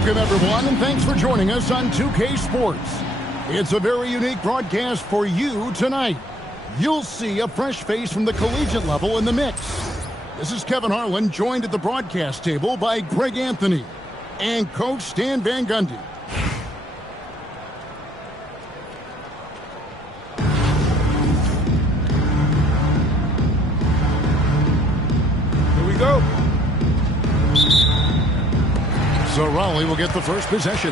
Welcome, everyone, and thanks for joining us on 2K Sports. It's a very unique broadcast for you tonight. You'll see a fresh face from the collegiate level in the mix. This is Kevin Harlan, joined at the broadcast table by Greg Anthony and Coach Stan Van Gundy. Here we go. So Raleigh will get the first possession.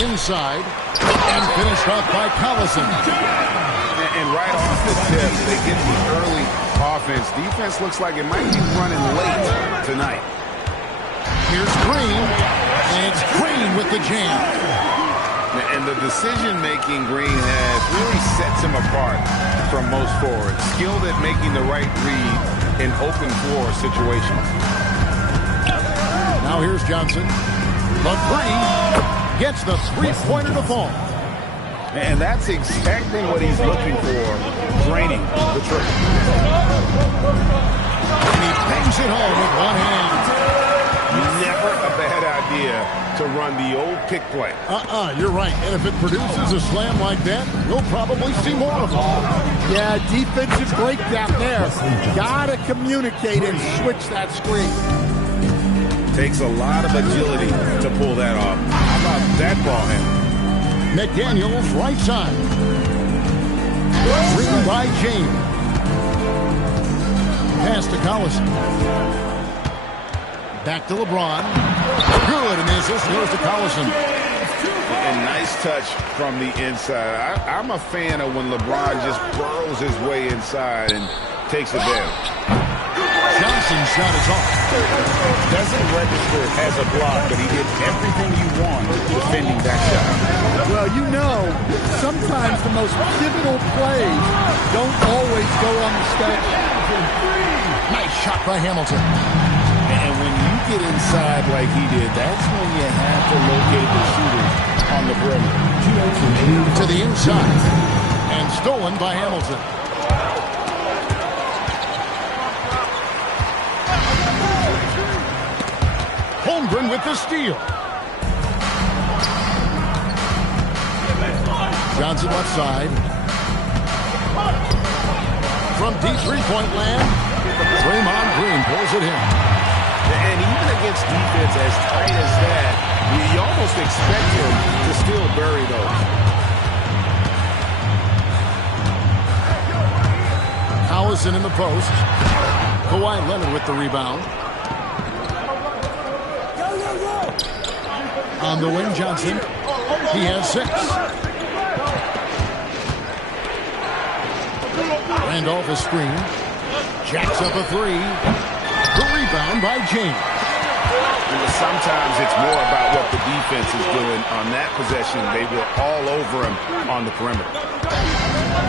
Inside, and finished off by Collison. And right off the tip, they get the early offense. Defense looks like it might be running late tonight. Here's Green, and it's Green with the jam. And the decision-making Green has really sets him apart from most forwards. Skilled at making the right read in open floor situations. Now here's Johnson. The three gets the three-pointer to fall. And that's exactly what he's looking for, draining the trigger. And he bangs it home with one hand. Never a bad idea to run the old pick play. You're right. And if it produces a slam like that, we'll probably see more of them. Yeah, defensive breakdown there. Gotta communicate and switch that screen. Takes a lot of agility to pull that off. How about that ball handle? McDaniels right side. Driven by James. Pass to Collison. Back to LeBron. Good, and the assist goes to Collison. And nice touch from the inside. I'm a fan of when LeBron just burrows his way inside and takes advantage. Johnson's shot is off. Doesn't register as a block, but he did everything you want defending that shot. Well, you know, sometimes the most pivotal plays don't always go on the stretch. Nice shot by Hamilton. And when you get inside like he did, that's when you have to locate the shooters on the perimeter. To the inside. And stolen by Hamilton. Holmgren with the steal. Johnson left side. From deep three-point land, Draymond Green pulls it in. And even against defense as tight as that, you almost expect him to still bury those. Collison in the post. Kawhi Leonard with the rebound. On the wing, Johnson. He has 6. Randolph is screen. Jacks up a 3. The rebound by James. Sometimes it's more about what the defense is doing on that possession. They were all over him on the perimeter.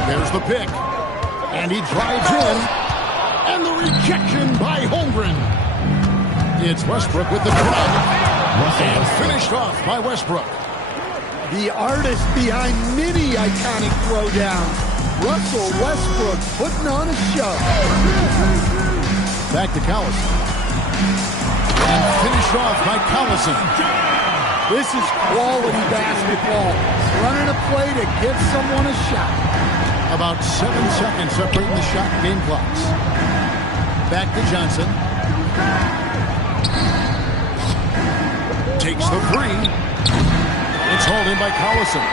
There's the pick. And he drives in. And the rejection by Holmgren. It's Westbrook with the drive. And finished off by Westbrook. The artist behind many iconic throwdowns. Russell Westbrook putting on a show. Back to Collison. And finished off by Collison. This is quality basketball. Running a play to give someone a shot. About 7 seconds separating the shot and game clocks. Back to Johnson. Takes the 3. It's hauled in by Collison.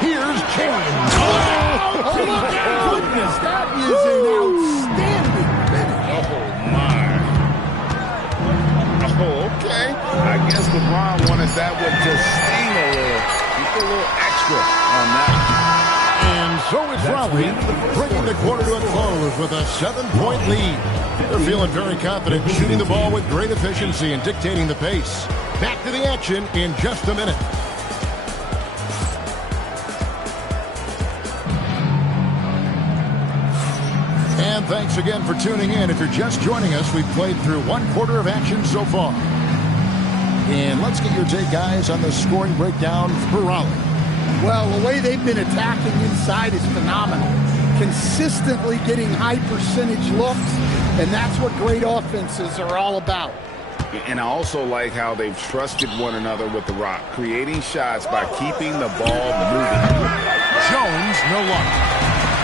Here's James. Oh, my goodness. That is an outstanding finish. Oh, my. Oh, okay. I guess LeBron wanted that one to sting a little. Just a little extra on that. And so is Raleigh, bringing the quarter to a close with a 7-point lead. They're feeling very confident, shooting the ball with great efficiency and dictating the pace. Back to the action in just a minute. And thanks again for tuning in. If you're just joining us, we've played through 1 quarter of action so far. And let's get your take, guys, on the scoring breakdown for Raleigh. Well, the way they've been attacking inside is phenomenal. Consistently getting high percentage looks, and that's what great offenses are all about. And I also like how they've trusted one another with the rock, creating shots by keeping the ball moving. Jones, no luck.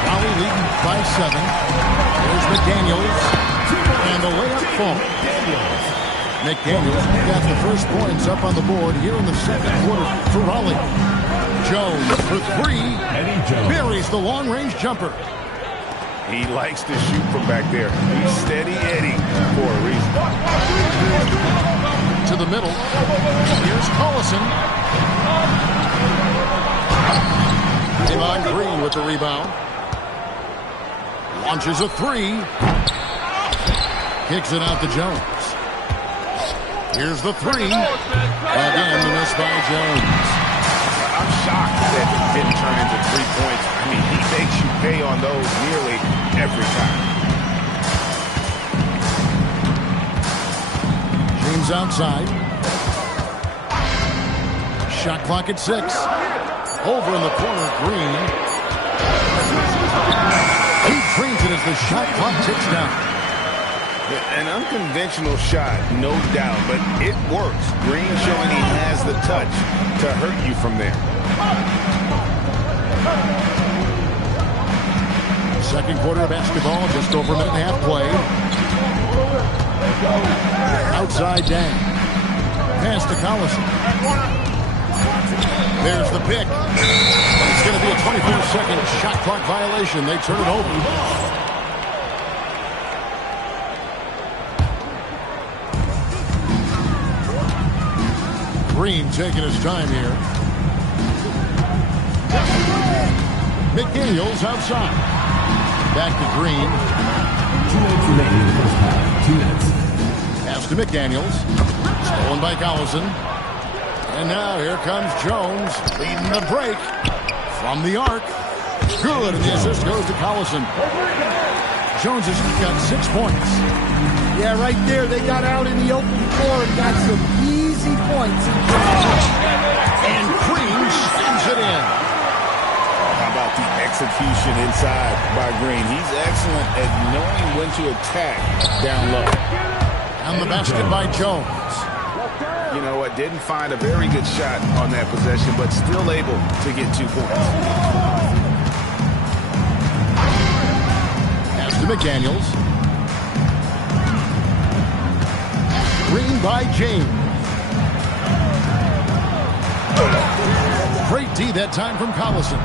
Raleigh leading by 7. There's McDaniels. And the layup falls. McDaniels got the first points up on the board here in the second quarter for Raleigh. Jones for 3. Buries the long-range jumper. He likes to shoot from back there. He's steady Eddie for a reason. To the middle. Here's Collison. Draymond Green with the rebound. Launches a 3. Kicks it out to Jones. Here's the 3. Again, the miss by Jones. I'm shocked that it didn't turn into 3 points. I mean, he makes you pay on those nearly every time. James outside. Shot clock at 6. Over in the corner, Green. He drains it as the shot clock ticks down. An unconventional shot, no doubt, but it works. Green showing he has the touch to hurt you from there. Second quarter of basketball, just over a minute and a half played. Outside Dang. Pass to Collison. There's the pick. It's going to be a 24-second shot clock violation. They turn it over. Green taking his time here. McDaniels outside. Back to Green. 2 minutes remaining in the first half. 2 minutes. Pass to McDaniels. Stolen by Collison. And now here comes Jones leading the break from the arc. Good, and the assist goes to Collison. Jones has got 6 points. Yeah, right there, they got out in the open floor and got some easy points. And Green sends it in. How about the execution inside by Green? He's excellent at knowing when to attack down low. And the basket by Jones. You know what? Didn't find a very good shot on that possession, but still able to get 2 points. Pass to McDaniels. Green by James. Great D that time from Collison.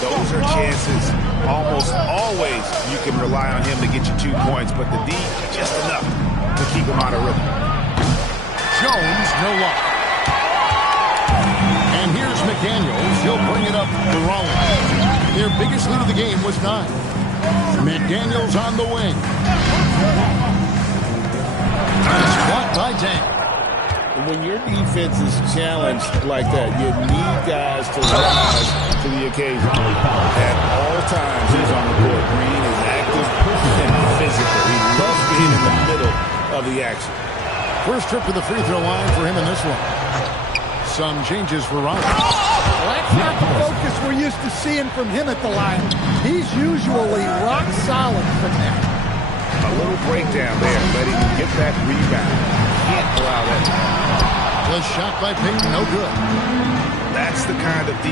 Those are chances. Almost always you can rely on him to get you 2 points, but the D, just enough to keep him out of rhythm. Jones, no luck. And here's McDaniels. He'll bring it up to Raleigh. Their biggest lead of the game was 9. McDaniels on the wing. And it's blocked by Dang. When your defense is challenged like that, you need guys to rise to the occasion. At all times, he's on the court. Green is active and physical. He loves being in the middle of the action. First trip to the free throw line for him in this one. Some changes for Raleigh. Well, that's not the focus we're used to seeing from him at the line. He's usually rock solid from there. A little breakdown there, letting him get that rebound. Can't allow that. The shot by Payton, no good. That's the kind of D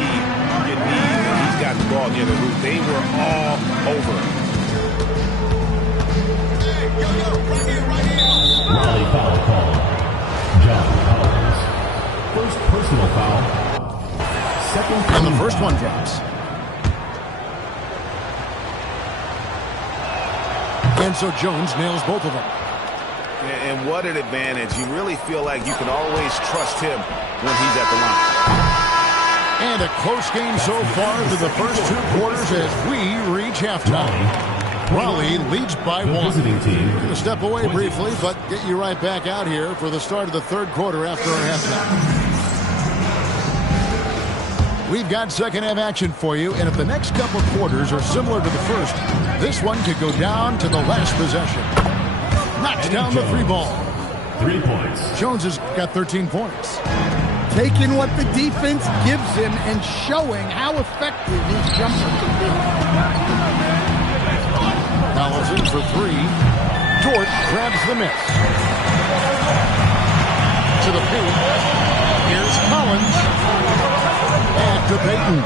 you need when he's got the ball near the hoop. They were all over him. Raleigh foul call. John Collins. First personal foul. Second. And the first one drops. And so Jones nails both of them. And what an advantage. You really feel like you can always trust him when he's at the line. And a close game so far through the first 2 quarters as we reach halftime. Raleigh leads by 1. Visiting team. Going to step away briefly, but get you right back out here for the start of the third quarter after our halftime. We've got second half action for you, and if the next couple quarters are similar to the first, this one could go down to the last possession. Knocks down the 3 ball. 3 points. Jones has got 13 points. Taking what the defense gives him and showing how effective his jumper can be. Collison for 3. Dort grabs the miss. To the paint. Here's Collins. Back to Payton.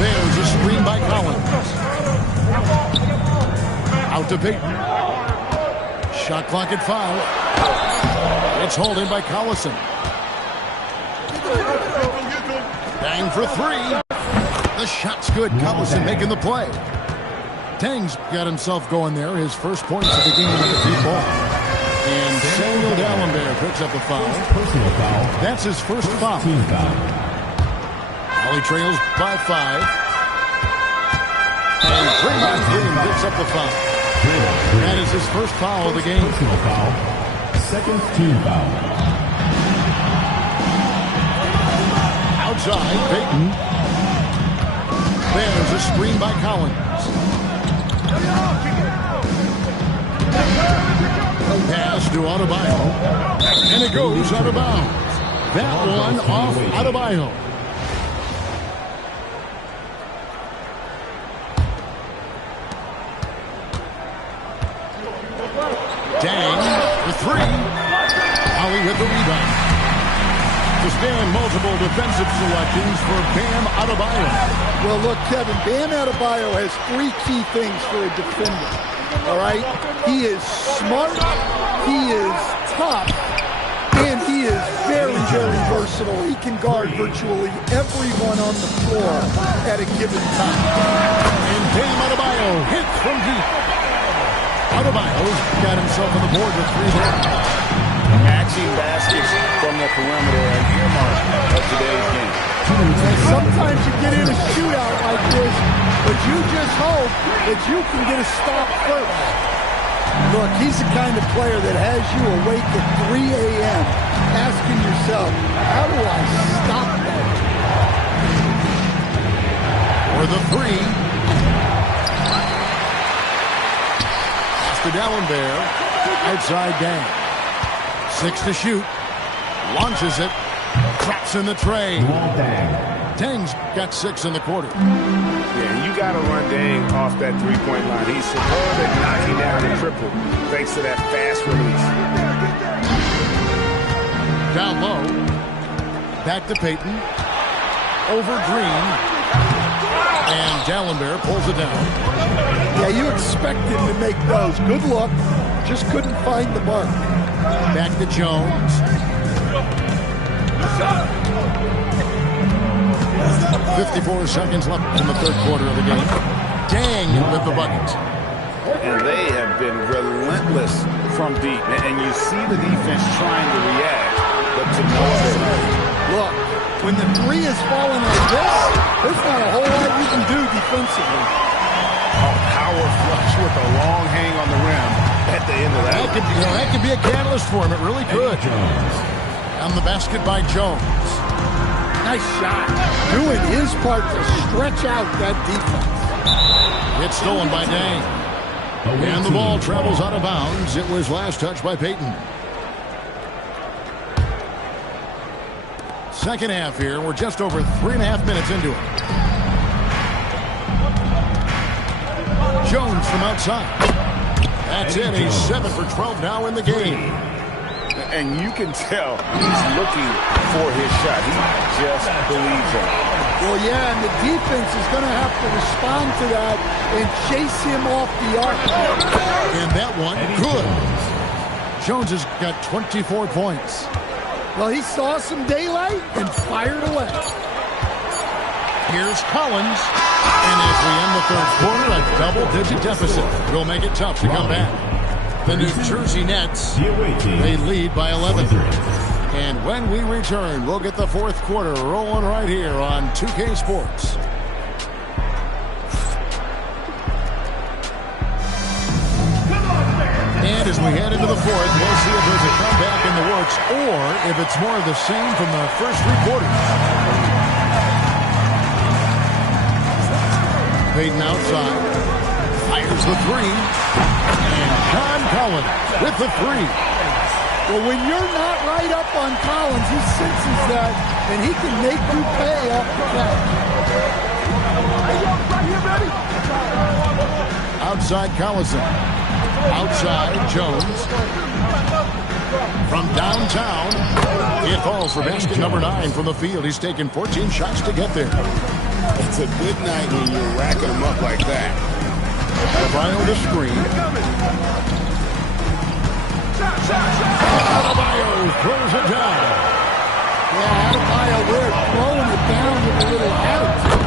There's a screen by Collins. Out to Payton. Shot clock at 5. It's hauled in by Collison. Bang for 3. The shot's good. Collison making the play. Tang's got himself going there. His first points of the game with the deep ball. And Samuel Dallenberg picks up the foul. Personal foul. That's his first foul. Team foul. Holly trails by 5. And Draymond Green picks up the foul. That is his first foul of the game. Personal foul. Second team foul. Outside, Payton. There's a screen by Collins. Pass to Adebayo. And it goes out of bounds. That one off Adebayo. Dang for 3. Holly with the rebound. To stand multiple defensive selections for Bam Adebayo. Well, look, Kevin, Bam Adebayo has 3 key things for a defender. All right? He is smart, he is tough, and he is very, very versatile. He can guard virtually everyone on the floor at a given time. And Bam Adebayo hits from deep. Adebayo's got himself on the board with 3 there. Matching baskets from the perimeter, an earmark of today's game. And sometimes you get in a shootout like this, but you just hope that you can get a stop first. Look, he's the kind of player that has you awake at 3 a.m. asking yourself, how do I stop that? For the 3. Pass to Dallenberg. Outside down. 6 to shoot. Launches it. Drops in the tray. Tang's got 6 in the quarter. Yeah, you got to run Dang off that three-point line. He's superb at knocking down the triple thanks to that fast release. Down low. Back to Payton. Over Green. And Dallenberg pulls it down. Yeah, you expect him to make those. Good luck. Just couldn't find the mark. Back to Jones. 54 seconds left in the third quarter of the game. Dang with the bucket. And they have been relentless from deep. And you see the defense trying to react, but to no avail. Look, when the 3 is falling like this, there's not a whole lot you can do defensively. A power flush with a long hang on the rim at the end of that. That could be a catalyst for him. It really could. On the basket by Jones. Nice shot. Doing his part to stretch out that defense. It's stolen by Dang. And the ball travels out of bounds. It was last touched by Payton. Second half here. We're just over 3.5 minutes into it. Jones from outside. That's it. He's 7 for 12 now in the game. And you can tell he's looking for his shot. He just believes in it. Well, yeah, and the defense is going to have to respond to that and chase him off the arc. And that one, good. Jones has got 24 points. Well, he saw some daylight and fired away. Here's Collins. And as we end the third quarter, a double-digit deficit will make it tough to come back. The New Jersey Nets, they lead by 11. And when we return, we'll get the fourth quarter rolling right here on 2K Sports. And as we head into the fourth, we'll see if there's a comeback in the works or if it's more of the same from the first 3 quarters. Payton outside. Fires the 3. And John Collins with the 3. Well, when you're not right up on Collins, he senses that, and he can make you pay off the catch. Outside Collison. Outside Jones. From downtown, it falls for basket number 9 from the field. He's taken 14 shots to get there. It's a good night when you're racking them up like that. Adebayo the screen. Adebayo throws it down. Yeah, Adebayo, we're throwing it down with a little attitude.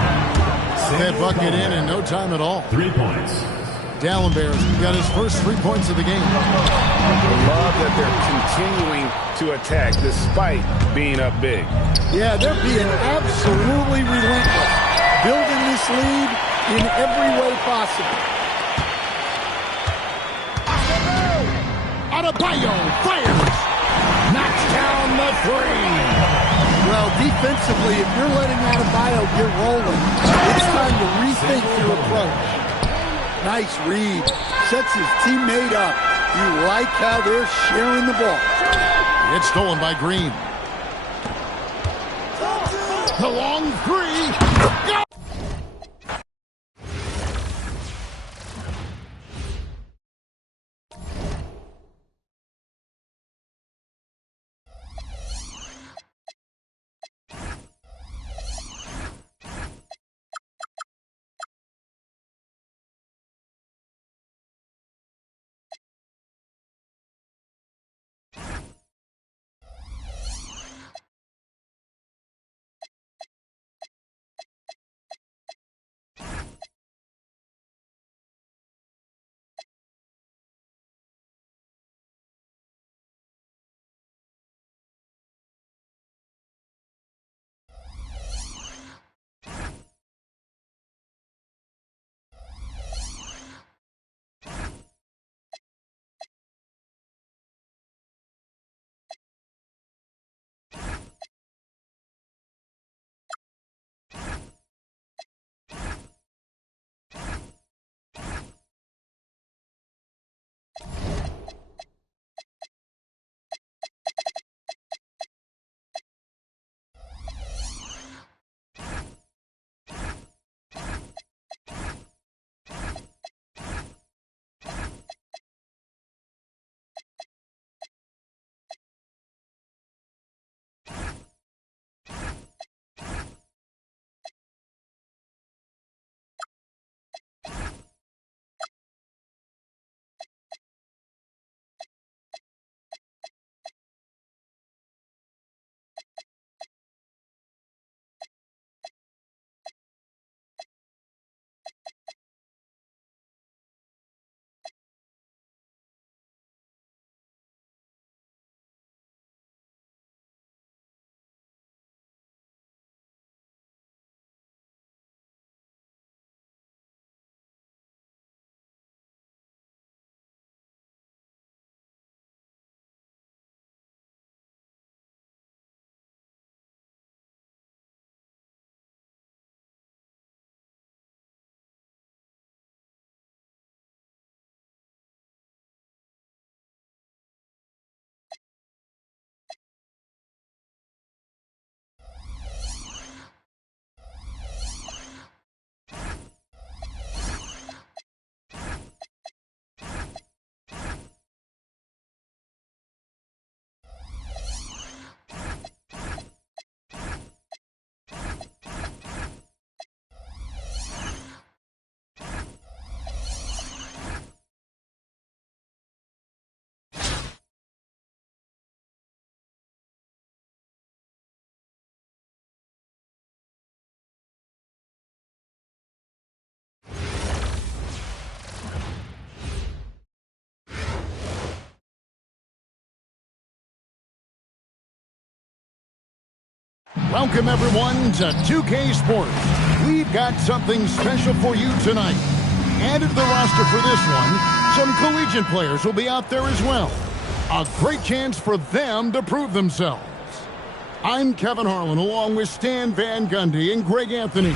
That bucket in no time at all. 3 points. Dallenberg's got his first 3 points of the game. I love that they're continuing to attack despite being up big. Yeah, they're being absolutely relentless, building this lead in every way possible. Adebayo fires. Knocks down the 3. Well, defensively, if you're letting Adebayo get rolling, it's time to rethink your approach. Nice read. Sets his teammate up. You like how they're sharing the ball. It's stolen by Green. The long 3. Go! Welcome, everyone, to 2K Sports. We've got something special for you tonight. Added to the roster for this one, some collegiate players will be out there as well. A great chance for them to prove themselves. I'm Kevin Harlan, along with Stan Van Gundy and Greg Anthony.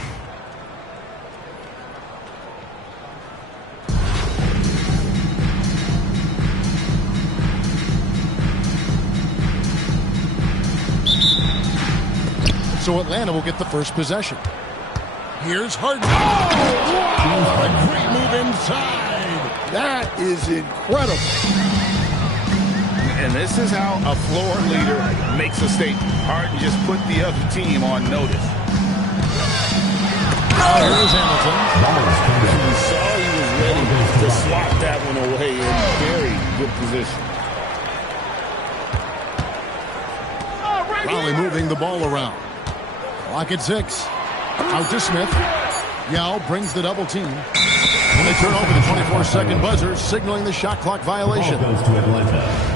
So Atlanta will get the first possession. Here's Harden. Oh, what a great move inside. That is incredible. And this is how a floor leader makes a statement. Harden just put the other team on notice. Here's Hamilton. We saw he was ready to swat that one away in very good position. Raleigh moving the ball around. Clock at 6. Out to Smith. Yao brings the double team. And they turn over the 24-second buzzer, signaling the shot clock violation. Ball goes to Atlanta.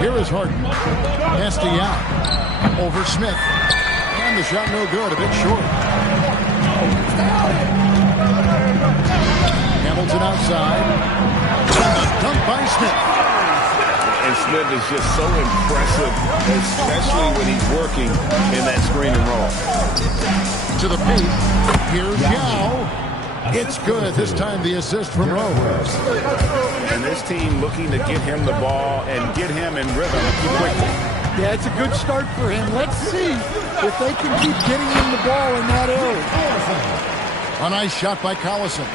Here is Harden. Pass to Yao. Over Smith. And the shot no good, a bit short. Hamilton outside. And the dunk by Smith. And Smith is just so impressive, especially when he's working in that screen and roll. To the paint. Here's Yao. It's good. This time the assist from Rose. And this team looking to get him the ball and get him in rhythm quickly. Yeah, it's a good start for him. Let's see if they can keep getting him the ball in that area. A nice shot by Collison.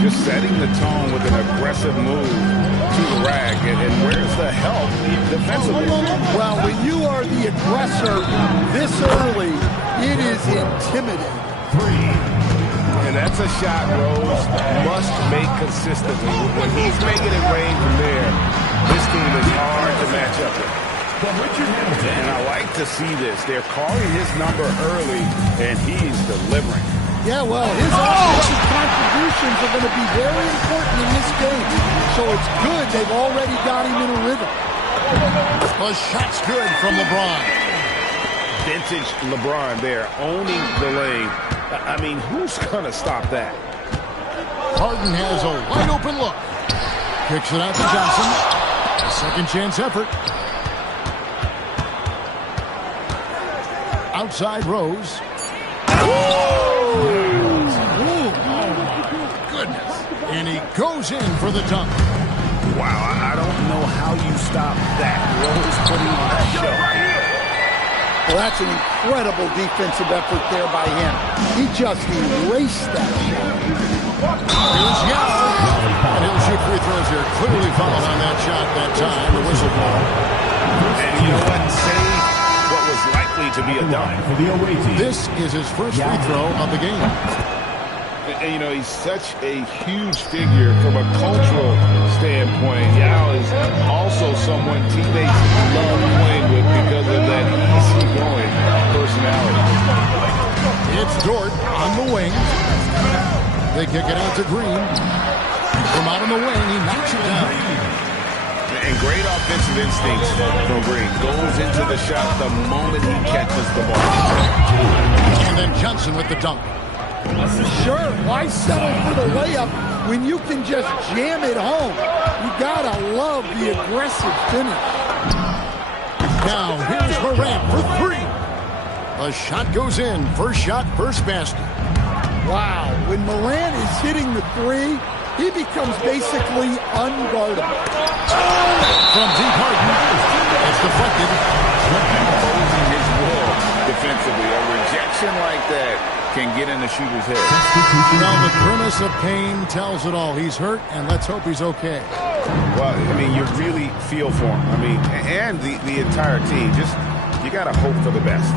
Just setting the tone with an aggressive move to the rack. And where's the help defensively? Well, when you are the aggressor this early, it is intimidating. And that's a shot Rose must make consistently. When he's making it rain from there, this team is hard to match up with. And I like to see this. They're calling his number early, and he's delivering. Yeah, well, his offensive contributions are going to be very important in this game. So it's good they've already got him in a rhythm. The shot's good from LeBron. Vintage LeBron there, owning the lane. I mean, who's going to stop that? Harden has a wide-open look. Kicks it out to Johnson. A second-chance effort. Outside Rose. Goodness. And he goes in for the dunk. Wow, I don't know how you stop that. Rose putting on a show. Well, that's an incredible defensive effort there by him. He just erased that shot. Here's Yao. And he'll shoot free throws here. Clearly fouled on that shot that time. The whistle ball. And you know what? Say what was likely to be a dunk. For the away team. This is his first free throw of the game. And, you know, he's such a huge figure from a cultural standpoint. Yao is also someone teammates love playing with because of that easygoing personality. It's Dort on the wing. They kick it out to Green. From out on the wing, he knocks it down. And great offensive instincts from Green. Goes into the shot the moment he catches the ball. And then Johnson with the dunk. Sure, why settle for the layup when you can just jam it home? You gotta love the aggressive finish. Now here's Morant for 3. The shot goes in. First shot, first basket. Wow, when Morant is hitting the 3, he becomes basically unguardable. From deep Harden. It's deflected. Imposing his will defensively. A rejection like that can get in the shooter's head. Now the grimace of pain tells it all. He's hurt, and let's hope he's okay. Well, I mean, you really feel for him. I mean, and the entire team. Just, you got to hope for the best.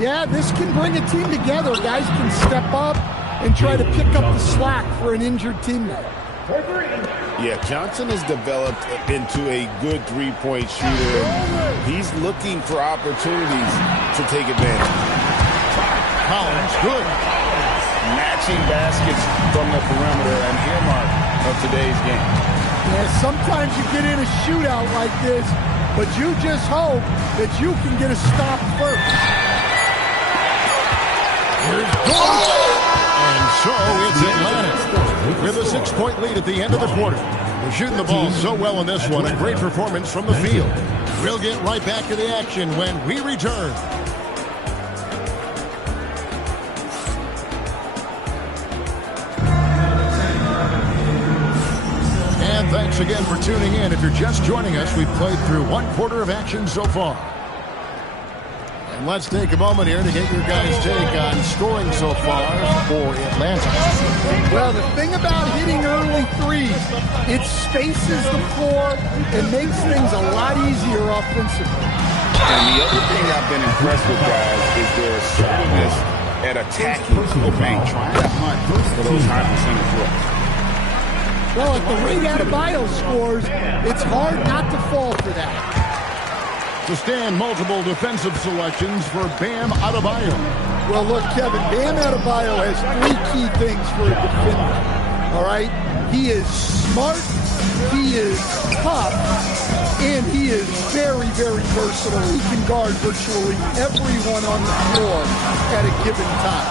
Yeah, this can bring a team together. Guys can step up and try to pick up the slack for an injured teammate. Yeah, Johnson has developed into a good three-point shooter. He's looking for opportunities to take advantage. Collins, good. Matching baskets from the perimeter, an earmark of today's game. Yeah, sometimes you get in a shootout like this, but you just hope that you can get a stop first. Here's Dort. And so it's Atlanta with a 6-point lead at the end of the quarter. They're shooting the ball so well in this one. A great performance from the field. We'll get right back to the action when we return. And thanks again for tuning in. If you're just joining us, we've played through 1/4 of action so far. Let's take a moment here to get your guys' take on scoring so far for Atlanta. Well, the thing about hitting early threes, it spaces the floor and makes things a lot easier offensively. And the other thing I've been impressed with, guys, is their assertiveness at attacking the paint, trying to hunt for those high percentage looks. Well, at the rate Adebayo scores, it's hard not to fall for that. To stand multiple defensive selections for Bam Adebayo. Well, look, Kevin, Bam Adebayo has three key things for a defender, all right? He is smart, he is tough, and he is very, very versatile. He can guard virtually everyone on the floor at a given time.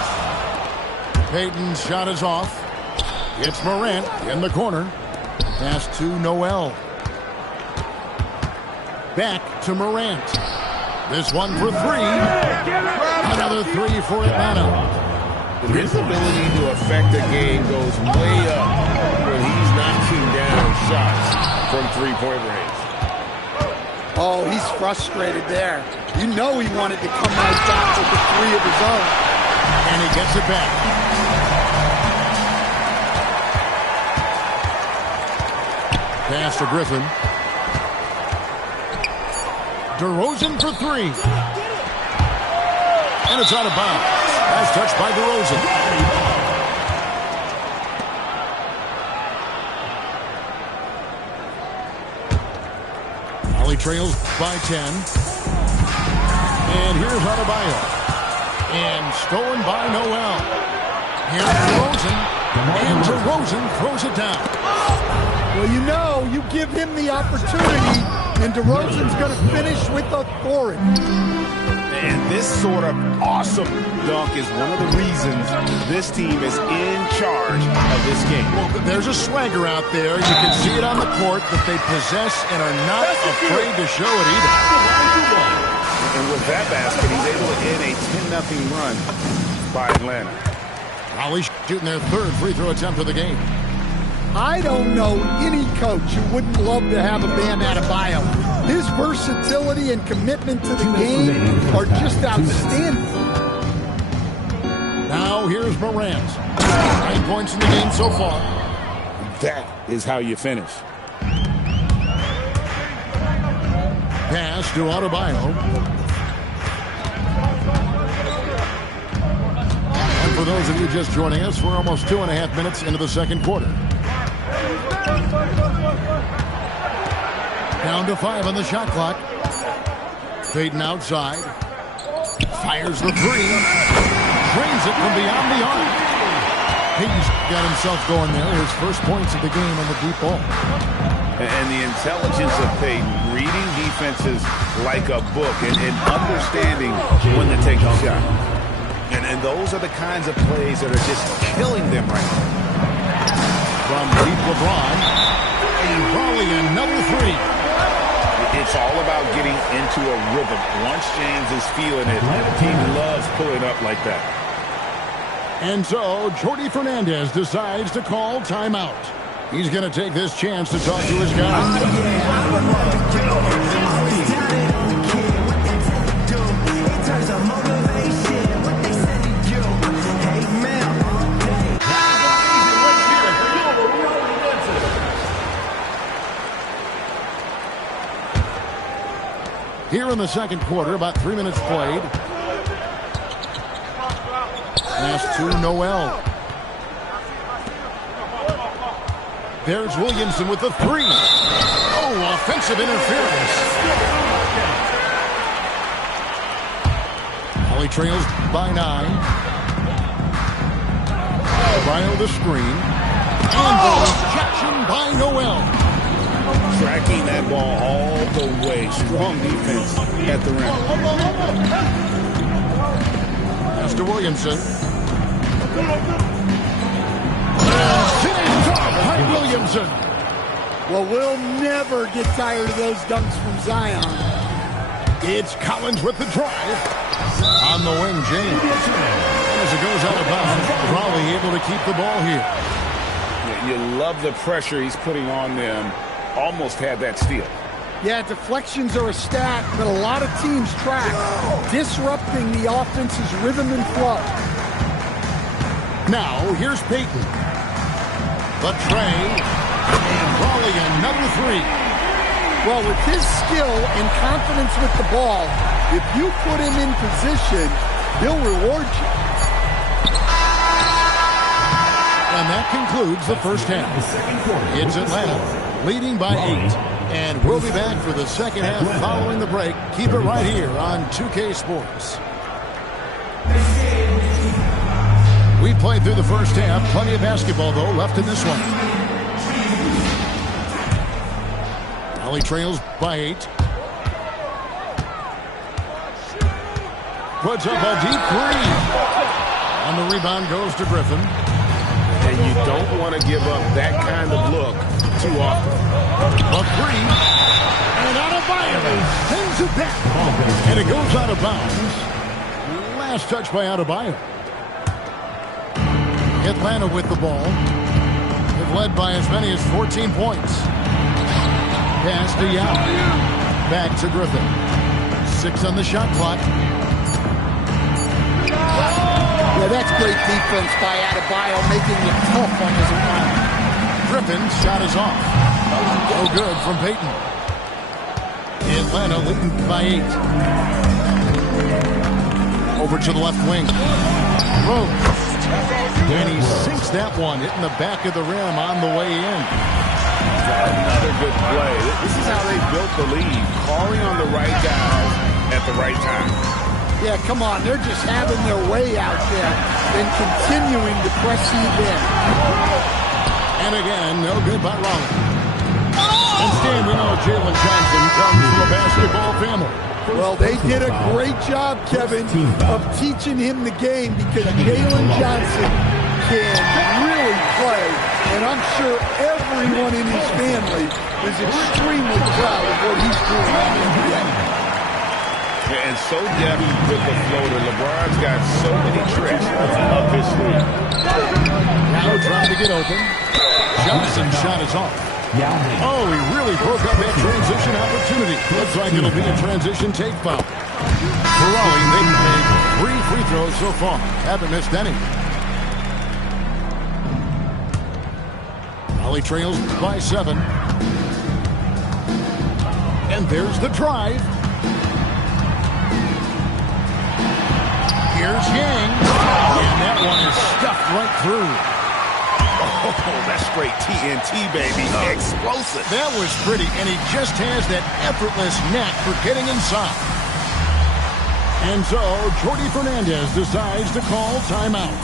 Payton's shot is off. It's Morant in the corner. Pass to Noel. Back to Morant. This one for three. Another three for Atlanta. His ability to affect the game goes way up when he's knocking down shots from three-point range. Oh, he's frustrated there. You know he wanted to come right back with the three of his own. And he gets it back. Pass to Griffin. DeRozan for three. And it's out of bounds. That's touched by DeRozan. Ollie trails by 10. And here's Adebayo. And stolen by Noel. Here's DeRozan. And DeRozan throws it down. Well, you know, you give him the opportunity, and DeRozan's going to finish with authority. And this sort of awesome dunk is one of the reasons this team is in charge of this game. Well, there's a swagger out there. You can see it on the court that they possess and are not afraid to show it either. And with that basket, he's able to end a 10-0 run by Atlanta. Holly shooting their third free throw attempt of the game. I don't know any coach who wouldn't love to have a Bam Adebayo. His versatility and commitment to the game are just outstanding. Now here's Morant. 9 points in the game so far. That is how you finish. Pass to Adebayo. And for those of you just joining us, we're almost 2.5 minutes into the second quarter. Down to 5 on the shot clock. Payton outside. Fires the three. Drains it from beyond the arc. Payton's got himself going there. His first points of the game on the deep ball. And the intelligence of Payton, reading defenses like a book and understanding when to take a shot. And those are the kinds of plays that are just killing them right now. From deep LeBron. And Raleigh another three. It's all about getting into a rhythm. Once James is feeling it, he loves pulling up like that. And so, Jordi Fernandez decides to call timeout. He's going to take this chance to talk to his guys. Here in the second quarter, about 3 minutes played. Pass to Noel. There's Williamson with the three. Oh, offensive interference. Holly trails by 9. Adebayo the screen. And the rejection by Noel. Tracking that ball all the way. Strong defense at the rim. Pass to Williamson. Finished off by Williamson. Well, we'll never get tired of those dunks from Zion. It's Collins with the drive. On the wing, James. And as it goes out of bounds, Raleigh able to keep the ball here. You love the pressure he's putting on them. Almost had that steal. Yeah, deflections are a stat that a lot of teams track, disrupting the offense's rhythm and flow. Now, here's Peyton. The tray, and Raleigh another three. Well, with his skill and confidence with the ball, if you put him in position, he'll reward you. And that concludes the first half. It's Atlanta leading by 8. And we'll be back for the second half following the break. Keep it right here on 2K Sports. We played through the first half. Plenty of basketball, though, left in this one. Raleigh trails by 8. Puts up a deep three. And the rebound goes to Griffin. And you don't want to give up that kind of look too often. A three. And Adebayo sends it back. And it goes out of bounds. Last touch by Adebayo. Atlanta with the ball. They've led by as many as 14 points. Pass to Yao. Back to Griffin. 6 on the shot clock. Yeah, that's great defense by Adebayo, making it tough on his opponent. Griffin's shot is off. No good from Peyton. Atlanta leading by 8. Over to the left wing. Rose. And he sinks that one, hitting the back of the rim on the way in. Another good play. This is how they built the lead, calling on the right guys at the right time. Yeah, come on. They're just having their way out there and continuing to press heat in. And again, no good by Raleigh. And Stan, we know Jalen Johnson comes from a basketball family. Well, they did a great job, Kevin, of teaching him the game because Jalen Johnson can really play. And I'm sure everyone in his family is extremely proud of what he's doing in the NBA. And so deft with the floater. LeBron's got so many tricks up his sleeve. Now trying to get open. Johnson's shot is off. Oh, he really broke up that transition opportunity. Looks like it'll be a transition take foul. For Raleigh, they've made 3 free throws so far. Haven't missed any. Raleigh trails by 7. And there's the drive. Here's Yang. And that one is stuffed right through. Oh, that's straight TNT, baby. Explosive. That was pretty, and he just has that effortless knack for getting inside. And so, Jordi Fernandez decides to call timeout.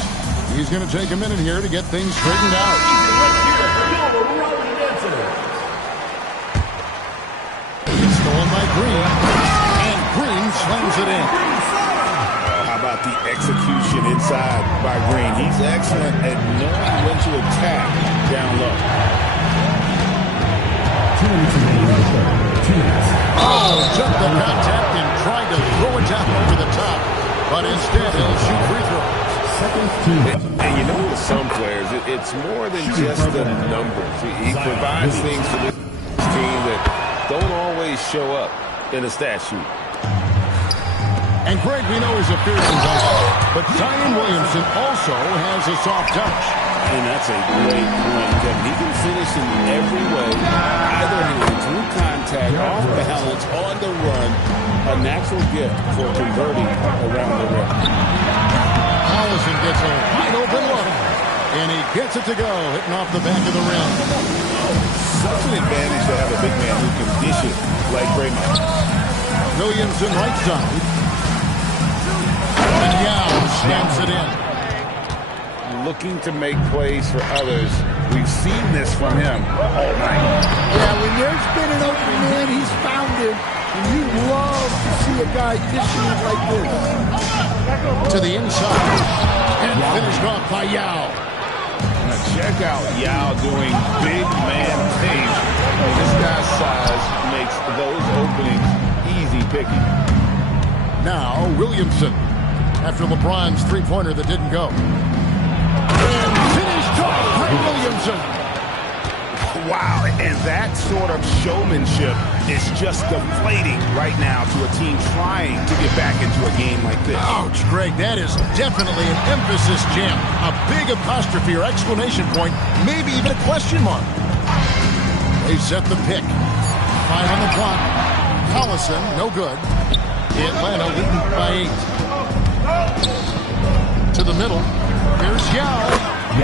He's going to take a minute here to get things straightened out. It's stolen by Green, and Green slams it in. How about the execution inside by Green? He's excellent at knowing when to attack down low. 2 minutes remaining in the third. 2 minutes. Oh, took the contact and tried to throw it down over the top. But instead, he'll shoot free throws. And you know, with some players, it's more than just the numbers. He provides things for this team that don't always show up in a stat sheet. And Greg, we know he's a fearsome guy, but Zion Williamson also has a soft touch. And that's a great point, Kevin. He can finish in every way, either hand, through contact, off balance, on the run. A natural gift for converting around the rim. Allison gets a wide open look, and he gets it to go, hitting off the back of the rim. Such an advantage to have a big man who can dish it like Draymond. Williamson right side. And Yao stamps it in. Looking to make plays for others. We've seen this from him all night. Yeah, when there's been an open man, he's found him. And you love to see a guy dishing it like this. To the inside. And finished off by Yao. Now check out Yao doing big man things. This guy's size makes those openings easy picking. Now Williamson. After LeBron's three-pointer that didn't go. And finished off by Williamson. Wow, and that sort of showmanship is just deflating right now to a team trying to get back into a game like this. Ouch, Greg, that is definitely an emphasis jam. A big apostrophe or exclamation point, maybe even a question mark. They set the pick. 5 on the clock. Collison, no good. Atlanta leading by 8. To the middle. Here's Yao.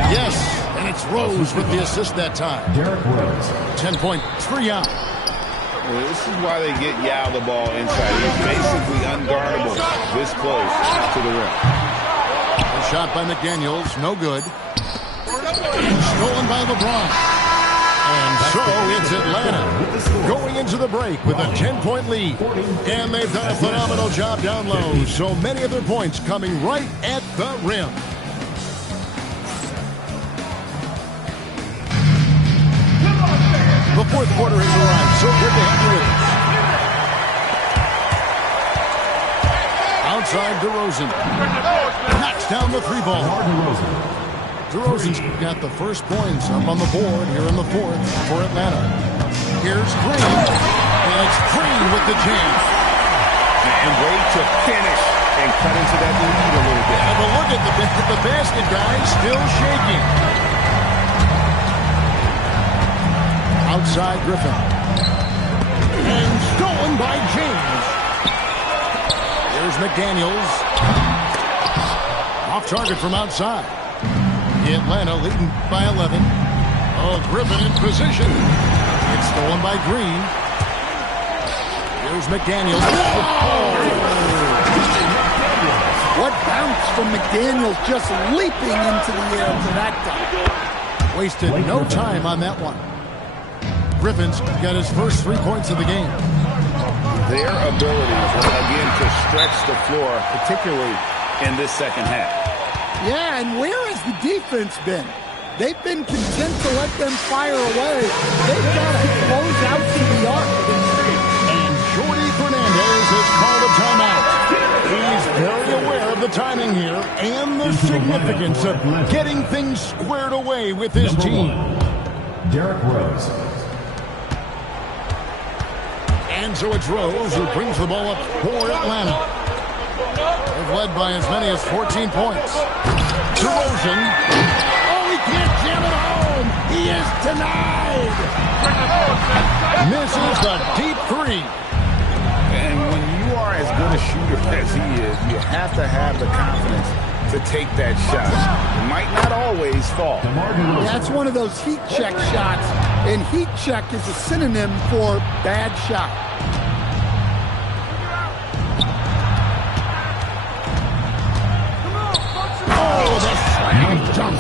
Yes, and it's Rose with the assist that time. Derek Rose. 10 points for Yao. Well, this is why they get Yao the ball inside. He's basically unguardable this close to the rim. A shot by McDaniels, no good. Stolen by LeBron. And so it's Atlanta going into the break with a 10-point lead. And they've done a phenomenal job down low. So many of their points coming right at the rim. The fourth quarter has arrived. So good to have you with us. Outside DeRozan. Knocks down the 3 ball. DeRozan's got the first points up on the board here in the fourth for Atlanta. Here's Green. And it's Green with the jam. And way to finish and cut into that lead a little bit. Have a look at the basket, guys. Still shaking. Outside Griffin. And stolen by James. Here's McDaniels. Off target from outside. Atlanta leading by 11. Oh, Griffin in position. It's stolen by Green. Here's McDaniels. Oh. What bounce from McDaniels, just leaping into the air for that guy. Wasted no time on that one. Griffin's got his first 3 points of the game. Their ability, again, to stretch the floor, particularly in this second half. Yeah, and where has the defense been? They've been content to let them fire away. They've got to close out to the arc. And Jordi Fernandez has called a timeout. He's very aware of the timing here and the significance of getting things squared away with his team. Derek Rose. And so it's Rose who brings the ball up for Atlanta. They've led by as many as 14 points. DeRozan. Oh, he can't jam it home. He is denied. Misses the deep 3. And when you are as good a shooter as he is, you have to have the confidence to take that shot. It might not always fall. That's one of those heat check shots, and heat check is a synonym for bad shot. Oh, the slam dunk.